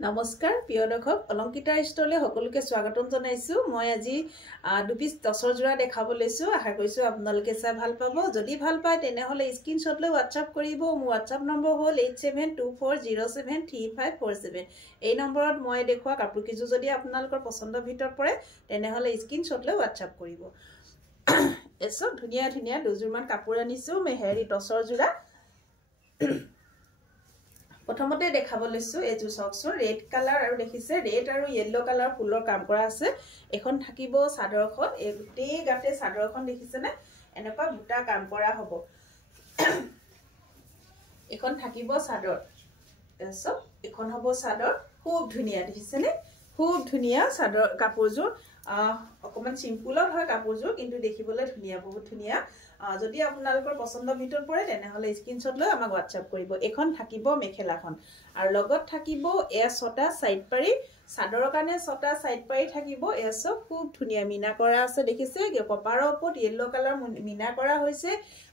নমস্কাৰ প্ৰিয় দৰ্শক অলংকিতা ষ্ট'ৰলৈ সকলোকে স্বাগতম জনাইছো। মই আজি দুপিস টছৰ জোৰা দেখাব লৈছো। আশা কৰিছো আপোনালোকে চাই ভাল পাব। যদি ভাল পায় তেনেহলে স্ক্ৰিনশ্বট লৈ WhatsApp কৰিব। মোৰ WhatsApp নম্বৰ হ'ল 8724073547। এই নম্বৰত মই দেখুৱা কাপোৰ কিজু যদি আপোনালোকৰ পছন্দৰ ভিতৰত পৰে তেনেহলে স্ক্ৰিনশ্বট লৈ WhatsApp কৰিব। এসব ধুনিয়া ধুনিয়া দুজোৰমান কাপোৰ আনিছো মেহেৰি টছৰ জোৰা। প্ৰথমতে দেখাব লৈছো এজু সক্সৰ ৰেড কালাৰ আৰু দেখিছে ৰেড আৰু ইয়েলো কালাৰ ফুলৰ কাম কৰা আছে। এখন থাকিব চাদৰখন এই গোটেই গাতে চাদৰখন দেখিছে নে এনেকুৱা বুটা কাম কৰা হ'ব। এখন থাকিব চাদৰ এসব এখন হ'ব চাদৰ খুব ধুনিয়া দেখিছে নে খুব ধুনিয়া চাদৰ কাপোৰজোৰ অকমান সিম্পলত হয় কাপোৰজোৰ কিন্তু দেখিবলৈ ধুনিয়া বহুত ধুনিয়া। যদি আপোনালোকৰ পছন্দৰ ভিতৰত পৰে তেনেহলে স্ক্ৰিনশ্বট লৈ আমাক WhatsApp কৰিব। এখন থাকিব মেখেলাখন আৰু লগত থাকিব এ ছটা সাইড পাৰি চাদৰৰ কাৰণে ছটা সাইড পাৰি থাকিব। এসব খুব ধুনিয়া মিনা কৰা আছে দেখিছে কপাৰৰ ওপৰত ইয়েলো কালাৰ মিনা কৰা হৈছে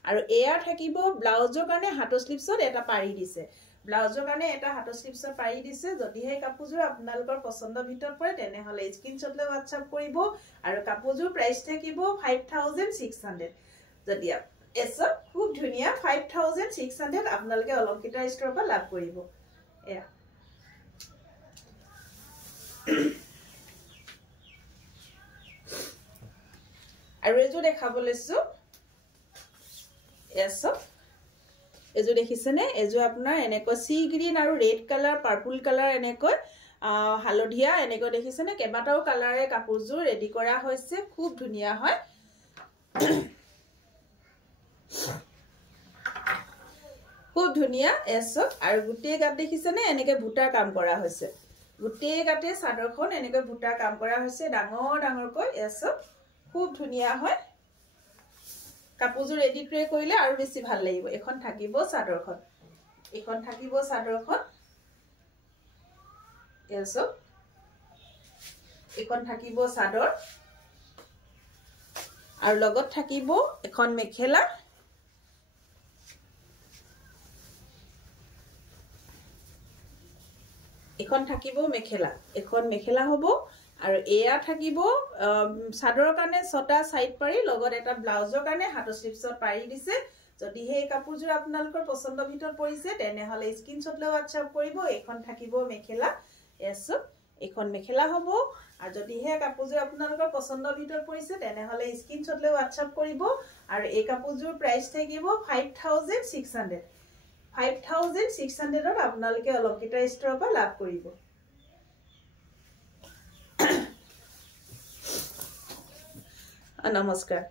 আৰু এয়া থাকিব ব্লাউজৰ কাৰণে হাতৰ স্লিপছত এটা পাৰি দিছে। ব্লাউজৰ কাৰণে এটা হাতৰ স্লিপছত পাৰি দিছে। যদি এই কাপোৰজোৰ আপোনালোকৰ পছন্দৰ ভিতৰত পৰে তেনেহলে স্ক্ৰিনশ্বট লৈ WhatsApp কৰিব আৰু কাপোৰজোৰ প্ৰাইস থাকিব 5600। যদি এসব খুব ধুনিয়া 5600 আপোনালোকে অলংকিতা ষ্ট'ৰৰ পৰা লাভ কৰিব। এয়া আৰু এজো দেখাব লৈছো এসব এজো দেখিছে নে এজো আপোনাৰ এনেকৈ সি গ্ৰীন আৰু ৰেড কালাৰ পাৰ্পল কালাৰ এনেকৈ হালধীয়া এনেকৈ দেখিছে নে কেবাটাও কালাৰে কাপোৰজোৰ ৰেডি কৰা হৈছে। খুব ধুনিয়া হয় খুব ধুনিয়া এসব আৰু গুটেই গাত দেখিছে নে এনেকৈ বুটা কাম কৰা হৈছে। গুটেই গাতে চাদৰখন এনেকৈ বুটা কাম কৰা হৈছে ডাঙৰ ডাঙৰকৈ এসব খুব ধুনিয়া হয়। কাপোৰজোৰ ৰেডি কৰিলে আৰু বেছি ভাল লাগিব। এখন থাকিব চাদৰখন এখন থাকিব চাদৰখন এসব এখন থাকিব চাদৰ আৰু লগত থাকিব এখন মেখেলা। এখন থাকিব মেখেলা এখন মেখেলা হ'ব আৰু এয়া থাকিব চাদৰৰ কাৰণে ছটা সাইড পাৰি লগত এটা ব্লাউজৰ কাৰণে হাতৰ স্লিপছত পাৰি দিছে। যদি এই কাপোৰজোৰ আপোনালোকৰ পছন্দৰ ভিতৰত পৰিছে তেনেহলে স্ক্ৰিনশ্বট লৈ WhatsApp কৰিব। এখন থাকিব মেখেলা এসব এখন মেখেলা হ'ব আৰু যদি এই কাপোৰজোৰ আপোনালোকৰ পছন্দৰ ভিতৰত পৰিছে তেনেহলে স্ক্ৰিনশ্বট লৈ WhatsApp কৰিব আৰু এই কাপোৰজোৰ প্ৰাইস থাকিব 5600। 5600ত আপোনালোকে অলংকিতা ষ্ট'ৰৰ পৰা লাভ কৰিব। নমস্কাৰ।